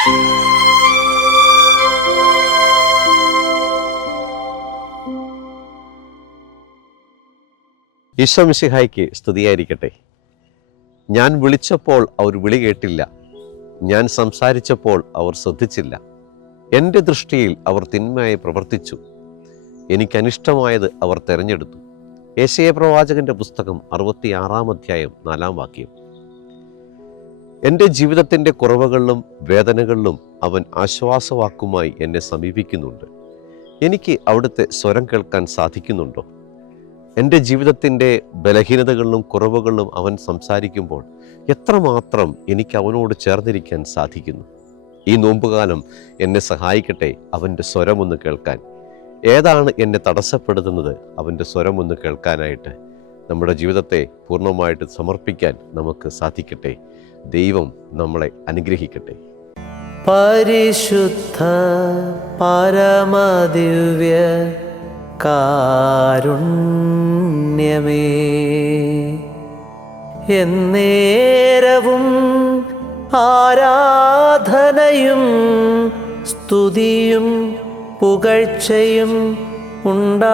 ഈശോ മിശിഹായ്ക്ക് സ്തുതിയായിരിക്കട്ടെ. ഞാൻ വിളിച്ചപ്പോൾ അവർ വിളി കേട്ടില്ല, ഞാൻ സംസാരിച്ചപ്പോൾ അവർ ശ്രദ്ധിച്ചില്ല. എൻ്റെ ദൃഷ്ടിയിൽ അവർ തിന്മയായി പ്രവർത്തിച്ചു, എനിക്കനിഷ്ടമായത് അവർ തിരഞ്ഞെടുത്തു. യെശയ്യാ പ്രവാചകന്റെ പുസ്തകം 66-ാം അധ്യായം 4-ാം വാക്യം. എൻ്റെ ജീവിതത്തിൻ്റെ കുറവുകളിലും വേദനകളിലും അവൻ ആശ്വാസവാക്കുമായി എന്നെ സമീപിക്കുന്നുണ്ട്. എനിക്ക് അവിടുത്തെ സ്വരം കേൾക്കാൻ സാധിക്കുന്നുണ്ടോ? എൻ്റെ ജീവിതത്തിൻ്റെ ബലഹീനതകളിലും കുറവുകളിലും അവൻ സംസാരിക്കുമ്പോൾ എത്രമാത്രം എനിക്ക് അവനോട് ചേർന്നിരിക്കാൻ സാധിക്കുന്നു. ഈ നോമ്പുകാലം എന്നെ സഹായിക്കട്ടെ അവൻ്റെ സ്വരമൊന്ന് കേൾക്കാൻ. ഏതാണ് എന്നെ തടസ്സപ്പെടുത്തുന്നത്? അവൻ്റെ സ്വരമൊന്ന് കേൾക്കാനായിട്ട് നമ്മുടെ ജീവിതത്തെ പൂർണ്ണമായിട്ട് സമർപ്പിക്കാൻ നമുക്ക് സാധിക്കട്ടെ. ദൈവം നമ്മളെ അനുഗ്രഹിക്കട്ടെ. പരിശുദ്ധ പരമദിവ്യ കാരുണ്യമേ, എന്നേരവും ആരാധനയും സ്തുതിയും പുകഴ്ചയും ഉണ്ടായിരിക്കട്ടെ.